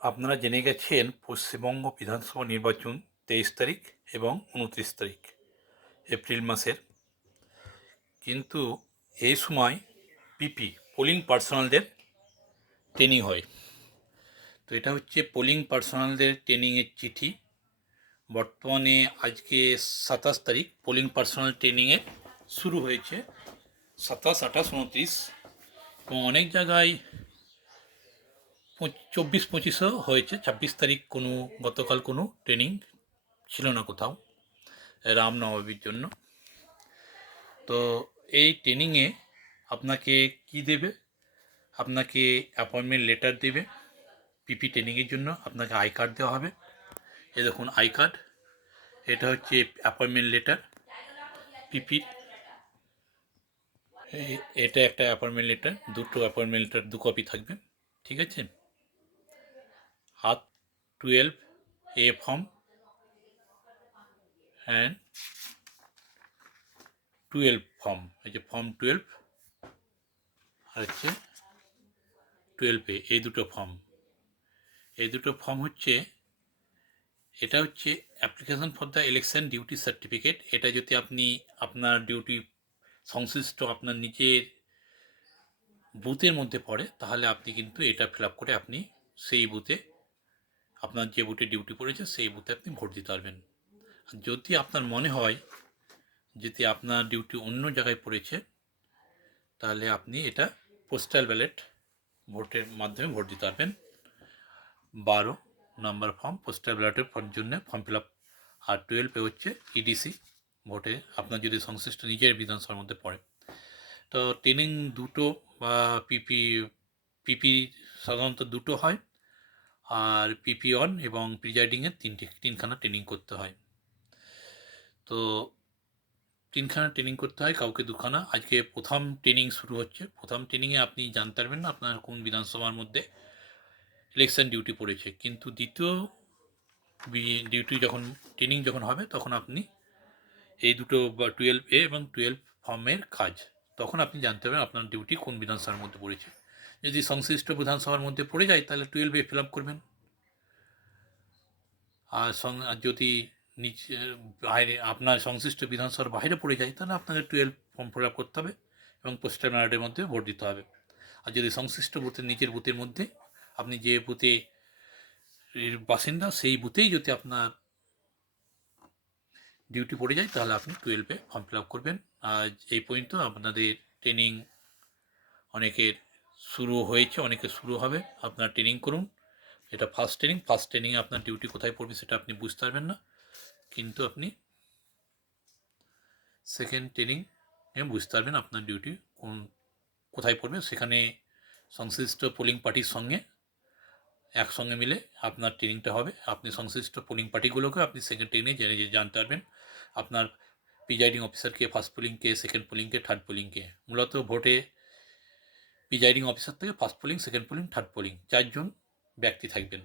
আপনারা জেনে গেছেন পশ্চিমবঙ্গ বিধানসভা নির্বাচন 23 তারিখ এবং 29 তারিখ এপ্রিল মাসের। কিন্তু এই সময় পিপি পোলিং পার্সোনালদের ট্রেনিং হয়। তো এটা হচ্ছে পোলিং পার্সোনালদের ট্রেনিংয়ের চিঠি। বর্তমানে আজকে 27 তারিখ পোলিং পার্সোনাল ট্রেনিংয়ে শুরু হয়েছে, 27, 28, 29 এবং অনেক জায়গায় 24-25ও হয়েছে। 26 তারিখ গতকাল কোনো ট্রেনিং ছিল না কোথাও রামনবমীর জন্য। তো এই ট্রেনিংয়ে আপনাকে কি দেবে? আপনাকে অ্যাপয়েন্টমেন্ট লেটার দেবে। পিপি ট্রেনিংয়ের জন্য আপনাকে আই কার্ড দেওয়া হবে। এ দেখুন আই কার্ড, এটা হচ্ছে অ্যাপয়েন্টমেন্ট লেটার পিপির। এটা একটা অ্যাপয়েন্টমেন্ট লেটার, দুটো অ্যাপয়েন্টমেন্ট লেটার 2 কপি থাকবে, ঠিক আছে। আর 12A ফর্ম অ্যান্ড 12 ফর্ম, এই যে ফর্ম 12 আর হচ্ছে 12A, এই দুটো ফর্ম হচ্ছে, এটা হচ্ছে application for the election duty certificate. এটা যদি আপনি আপনার ডিউটি সংশ্লিষ্ট আপনার নিজের বুথের মধ্যে পড়ে, তাহলে আপনি কিন্তু এটা ফিল আপ করে আপনি সেই বুথে, আপনার যে বুথে ডিউটি পড়েছে সেই বুথে আপনি ভোট দিতে পারবেন। যদি আপনার মনে হয় যদি আপনার ডিউটি অন্য জায়গায় পড়েছে, তাহলে আপনি এটা পোস্টাল ব্যালট ভোটের মাধ্যমে ভোট দিতে পারবেন। 12 নম্বর ফর্ম পোস্টাল ব্যালটের জন্য ফর্ম ফিল আপ। আর 12 হচ্ছে ইডিসি ভোটে আপনার যদি সংশ্লিষ্ট নিজের বিধানসভার মধ্যে পড়ে। তো ট্রেনিং দুটো বা পিপি সাধারণত দুটো হয়, আর পিপি অন এবং প্রিজাইডিংয়ের তিনখানা ট্রেনিং করতে হয়। তো 3খানা ট্রেনিং করতে হয়, কাউকে 2খানা। আজকে প্রথম ট্রেনিং শুরু হচ্ছে। প্রথম ট্রেনিংয়ে আপনি জানতে পারবেন না আপনার কোন বিধানসভার মধ্যে ইলেকশন ডিউটি পড়েছে, কিন্তু দ্বিতীয় ডিউটি ট্রেনিং যখন হবে, তখন আপনি এই দুটো বা 12A এবং 12 ফর্মের কাজ, তখন আপনি জানতে পারবেন আপনার ডিউটি কোন বিধানসভার মধ্যে পড়েছে। যদি সংশ্লিষ্ট বিধানসভার মধ্যে পড়ে যায়, তাহলে 12A ফিল আপ করবেন। আর যদি নিচে বাইরে আপনার সংশ্লিষ্ট বিধানসভার বাইরে পড়ে যায়, তাহলে আপনাকে 12 ফর্ম ফিল আপ করতে হবে এবং পোস্টাল ব্যালটের মধ্যে ভোট দিতে হবে। আর যদি সংশ্লিষ্ট বুথের নিজের বুথের মধ্যে আপনি যে বুথে বাসিন্দা, সেই বুথেই যদি আপনার ডিউটি পড়ে যায়, তাহলে আপনি 12-এ ফর্ম ফিল আপ করবেন। আর এই পর্যন্ত আপনাদের ট্রেনিং অনেকের শুরু হয়েছে, অনেকের শুরু হবে। আপনার ট্রেনিং করুন। এটা ফার্স্ট ট্রেনিংয়ে আপনার ডিউটি কোথায় পড়বে সেটা আপনি বুঝতে পারবেন না, কিন্তু আপনি সেকেন্ড ট্রেনিংয়ে বুঝতে পারবেন আপনার ডিউটি কোথায় পড়বে। সেখানে সংশ্লিষ্ট পোলিং পার্টির সঙ্গে একসঙ্গে মিলে আপনার ট্রেনিংটা হবে। আপনি সংশ্লিষ্ট পোলিং পার্টিগুলোকে আপনি সেকেন্ড ট্রেনিংয়ে জানতে পারবেন আপনার প্রিজাইডিং অফিসারকে, ফার্স্ট পোলিংকে, সেকেন্ড পোলিংকে, থার্ড পোলিংকে। মূলত ভোটে প্রিজাইডিং অফিসার থেকে first polling, second polling, third polling 4জন ব্যক্তি থাকবেন।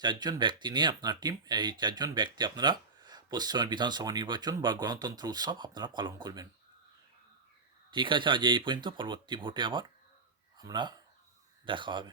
4জন ব্যক্তি নিয়ে আপনার টিম, এই 4জন ব্যক্তি আপনারা পশ্চিমবঙ্গ বিধানসভা নির্বাচন বা গণতন্ত্র উৎসব আপনারা পালন করবেন। ঠিক আছে, আজ এই পর্যন্ত। পরবর্তী ভোটে আবার আমরা দেখা হবে।